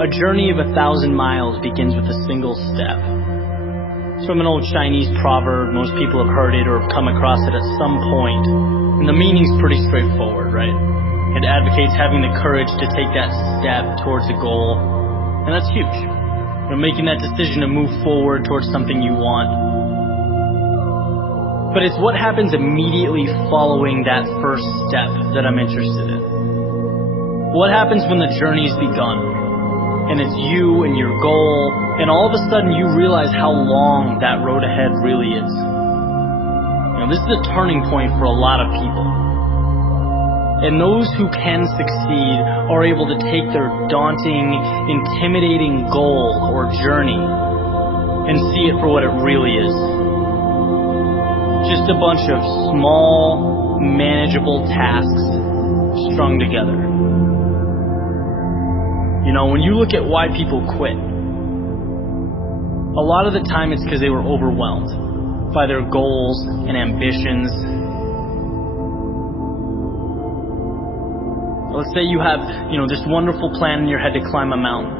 A journey of 1,000 miles begins with a single step. It's from an old Chinese proverb. Most people have heard it or have come across it at some point. And the meaning's pretty straightforward, right? It advocates having the courage to take that step towards a goal. And that's huge. You're making that decision to move forward towards something you want. But it's what happens immediately following that first step that I'm interested in. What happens when the journey's begun? And it's you and your goal, and all of a sudden you realize how long that road ahead really is. This is a turning point for a lot of people. And those who can succeed are able to take their daunting, intimidating goal or journey and see it for what it really is. Just a bunch of small, manageable tasks strung together. When you look at why people quit, a lot of the time it's because they were overwhelmed by their goals and ambitions. Let's say you have, this wonderful plan in your head to climb a mountain.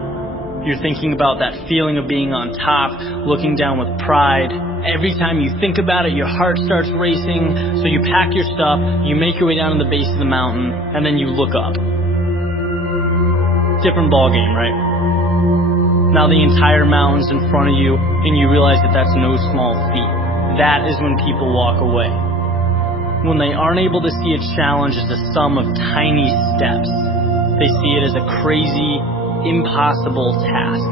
You're thinking about that feeling of being on top, looking down with pride. Every time you think about it, your heart starts racing. So you pack your stuff, you make your way down to the base of the mountain, and then you look up. Different ball game, right? Now the entire mountain's in front of you, and you realize that that's no small feat. That is when people walk away. When they aren't able to see a challenge as a sum of tiny steps, they see it as a crazy, impossible task.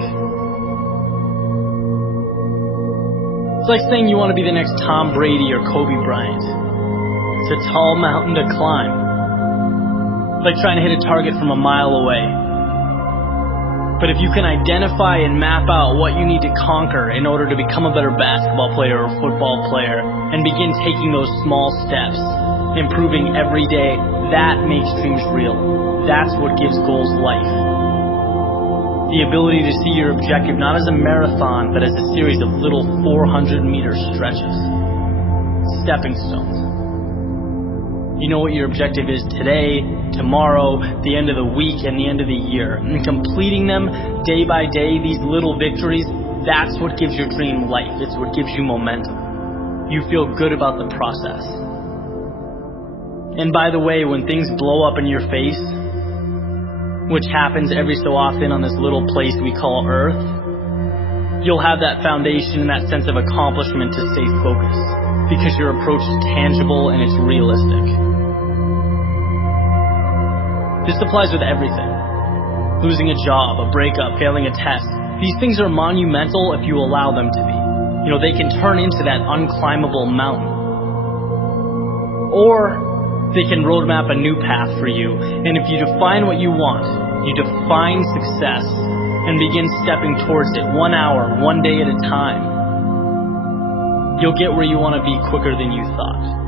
It's like saying you want to be the next Tom Brady or Kobe Bryant. It's a tall mountain to climb. It's like trying to hit a target from a mile away. But if you can identify and map out what you need to conquer in order to become a better basketball player or football player and begin taking those small steps, improving every day, that makes dreams real. That's what gives goals life. The ability to see your objective not as a marathon, but as a series of little 400-meter stretches. Stepping stones. You know what your objective is today, tomorrow, the end of the week, and the end of the year. And completing them day by day, these little victories, that's what gives your dream life. It's what gives you momentum. You feel good about the process. And by the way, when things blow up in your face, which happens every so often on this little place we call Earth, you'll have that foundation and that sense of accomplishment to stay focused, because your approach is tangible and it's realistic. This applies with everything. Losing a job, a breakup, failing a test. These things are monumental if you allow them to be. They can turn into that unclimbable mountain. Or they can roadmap a new path for you. And if you define what you want, you define success and begin stepping towards it 1 hour, 1 day at a time, you'll get where you want to be quicker than you thought.